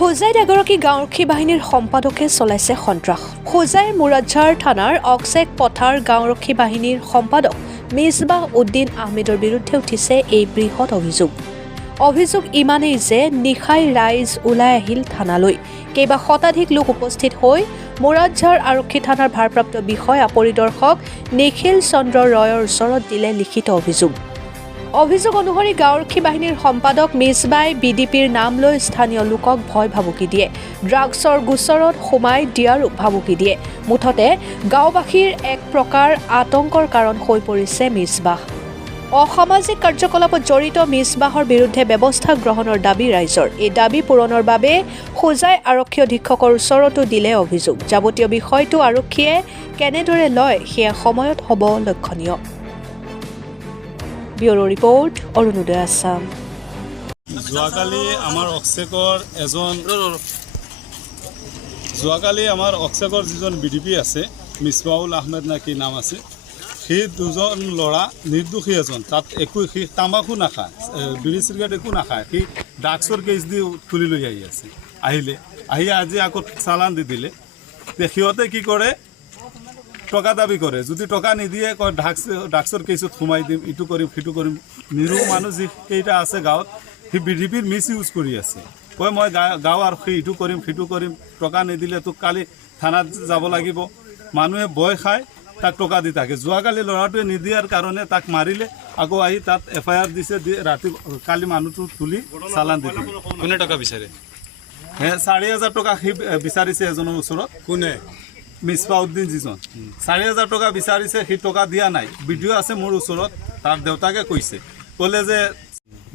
হোজাইত এগৰাকী গাঁওৰক্ষী বাহিনীৰ সম্পাদকে চলাইছে সন্ত্ৰাস। হোজাইৰ মুৰাদঝাৰ থানাৰ অক্সেক পথাৰ গাঁওৰক্ষী বাহিনীৰ সম্পাদক মিছবাহ উদ্দিন আহমেদৰ বিৰুদ্ধে উঠিছে এই বৃহৎ অভিযোগ ইমানেই যে নিশাই ৰাইজ ওলাই আহিল থানালৈ। কেইবা শতাধিক লোক উপস্থিত হৈ মুৰাদঝাৰ আৰক্ষী থানাৰ ভাৰপ্ৰাপ্ত বিষয়া পৰিদৰ্শক নিখিল চন্দ্ৰ ৰয়ৰ ওচৰত দিলে লিখিত অভিযোগ অনুসৰি গাঁওৰক্ষী বাহিনীৰ সম্পাদক মিছবাই বিডিপিৰ নাম লৈ স্থানীয় লোকক ভয় ভাবুকি দিয়ে, ড্ৰাগছৰ গোচৰত সোমাই দিয়াৰো ভাবুকি দিয়ে। মুঠতে গাঁওবাসীৰ এক প্ৰকাৰ আতংকৰ কাৰণ হৈ পৰিছে মিছবাহ। অসামাজিক কাৰ্যকলাপত জড়িত মিছবাহৰ বিৰুদ্ধে ব্যৱস্থা গ্ৰহণৰ দাবী ৰাইজৰ। এই দাবী পূৰণৰ বাবে হোজাই আৰক্ষী অধীক্ষকৰ ওচৰতো দিলে অভিযোগ। যাৱতীয় বিষয়টো আৰক্ষীয়ে কেনেদৰে লয় সেয়া সময়ত হ'ব লক্ষণীয়। Bureau report, Arunoday Assam. যোৱাকালি আমাৰ অক্সেকৰ যিজন বিডিপি আছে, মিছবাউল আহমেদ নে কি নাম আছে, সেই দুজন ল'ৰা নিৰ্দোষী এজন, তাত একো সি তাম্বাকু নাখায়, বিড়ি চিগাৰেট একো নাখায়, সি ড্ৰাগছৰ কেছ দি তুলি লৈ আহি আজি আকৌ চালান দি দিলে। সিহঁতে কি কৰে, টকা দাবী কৰে, যদি টকা নিদিয়ে কয় ড্ৰাগছৰ কেছত সোমাই দিম, ইটো কৰিম সিটো কৰিম। নিৰুহ মানুহ যিকেইটা আছে গাঁৱত, সি বিডিপিৰ মিছ ইউজ কৰি আছে, কয় মই গাঁও আৰু সি ইটো কৰিম সিটো কৰিম, টকা নিদিলে তোক কালি থানাত যাব লাগিব। মানুহে ভয় খায়, তাক টকা দি থাকে। যোৱাকালি ল'ৰাটোৱে নিদিয়াৰ কাৰণে তাক মাৰিলে, আকৌ আহি তাত FIR দিছে, ৰাতি কালি মানুহটো তুলি চালান দি দিলে। কোনে টকা বিচাৰে? 4,000 টকা সি বিচাৰিছে এজনৰ ওচৰত। কোনে? মিছবাহ উদ্দিন যিজন 4,000 টকা বিচাৰিছে, সি টকা দিয়া নাই। ভিডিঅ' আছে মোৰ ওচৰত, তাৰ দেউতাকে কৈছে, ক'লে যে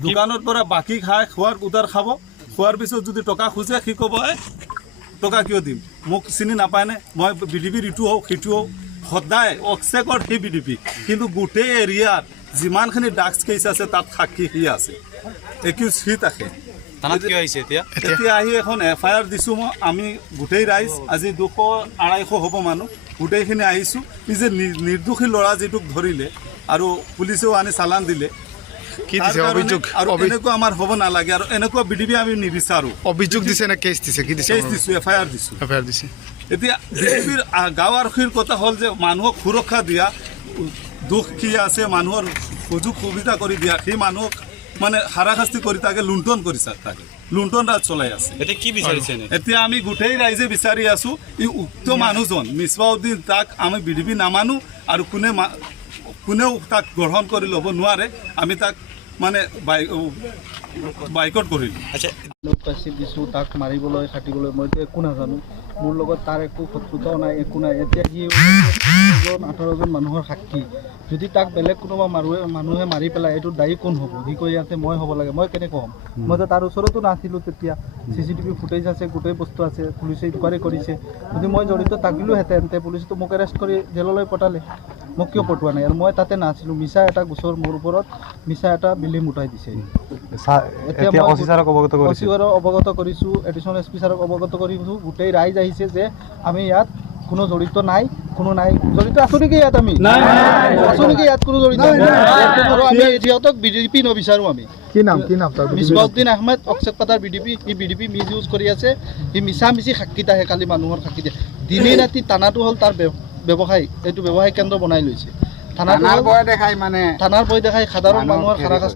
দোকানৰ পৰা বাকী খাই খোৱাৰ উদাৰ খাব, খোৱাৰ পিছত যদি টকা খোজে সি ক'ব টকা কিয় দিম, মোক চিনি নাপায়নে, মই বিডিপিৰ ইটো হওক সিটো হওক। সদায় অক্সেকৰ সেই বিডিপি, কিন্তু গোটেই এৰিয়াত যিমানখিনি ড্ৰাগছ কেছ আছে তাত সাক্ষী সি আছে, একিউজ সি থাকে। এতিয়া আহি এখন FIR দিছোঁ মই, আমি গোটেই ৰাইজ আজি 200-250 হ'ব মানুহ, গোটেইখিনি আহিছোঁ। ই যে নিৰ্দোষী ল'ৰা যিটোক ধৰিলে আৰু পুলিচেও আনি চালান দিলে, আৰু এনেকুৱা আমাৰ হ'ব নালাগে, আৰু এনেকুৱা বিডিপি আমি নিবিচাৰোঁ। অভিযোগ দিছে না কেছ দিছে? কি দিছে? কেছ দিছোঁ, FIR দিছোঁ। FIR দিছে। এতিয়া বিজেপিৰ গাঁও আৰক্ষীৰ কথা হ'ল যে মানুহক সুৰক্ষা দিয়া, দুখ কি আছে মানুহৰ সুযোগ সুবিধা কৰি দিয়া, সেই মানুহক মানে হাৰাশাস্তি কৰি তাকে লুণ্ঠন কৰিছে, তাকে লুণ্ঠন ৰাজ চলাই আছে। এতিয়া কি বিচাৰিছে? এতিয়া আমি গোটেই ৰাইজে বিচাৰি আছোঁ, এই উক্ত মানুহজন মিছবাহ উদ্দিন, তাক আমি বিডিপি নামানো, আৰু কোনেও তাক গ্ৰহণ কৰি ল'ব নোৱাৰে। আমি তাক মানে বাইকট কৰিলোঁ। পাইছে দিছোঁ তাক মাৰিবলৈ কাটিবলৈ, মইতো একো নাজানো, মোৰ লগত তাৰ একো শত্ৰুতাও নাই, একো নাই। এতিয়া সি 18জন মানুহৰ সাক্ষী, যদি তাক বেলেগ কোনোবা মানুহে মাৰি পেলাই এইটো দায়ী কোন হ'ব? সি কৈ আছে মই হ'ব লাগে, মই কেনেকৈ হ'ম? মইতো তাৰ ওচৰতো নাছিলোঁ তেতিয়া। CCTV ফুটেজ আছে, গোটেই বস্তু আছে, পুলিচে ইনকুৱাৰী কৰিছে। যদি মই জড়িত থাকিলোহেঁতেন তে পুলিচেতো মোক এৰেষ্ট কৰি জেললৈ পঠালে, মোক কিয় পঠোৱা নাই? আৰু মই তাতে নাছিলোঁ। মিছা এটা গোচৰ মোৰ ওপৰত, মিছা এটা বিলিম উঠাই দিছে। এতিয়া অৱগত কৰিছোঁ, এডিশ্যনেল SP ছাৰক অৱগত কৰিছোঁ, গোটেই ৰাইজ আহিছে যে আমি ইয়াত কোনো জড়িত নাই, কোনো নাই। জড়িত আছোঁ নেকি ইয়াত? আমি আছোঁ নেকি ইয়াত? কোনো জড়িত আমি সিহঁতক বিডিপি নবিচাৰোঁ। আমি কি নাম মিছবাহ উদ্দিন আহমেদ, অক্সেক পাতাৰ বিডিপি। সি বিডিপি মিছ ইউজ কৰি আছে, সি মিছামিছি সাক্ষীত আহে, কালি মানুহৰ সাক্ষী দিয়ে। দিনে ৰাতি টানাটো হ'ল তাৰ ব্যৱসায়, এইটো ব্যৱসায় কেন্দ্ৰ বনাই লৈছে। থানাৰ ভয় দেখাই সাধাৰণ মানুহৰ হাৰাশাস্তি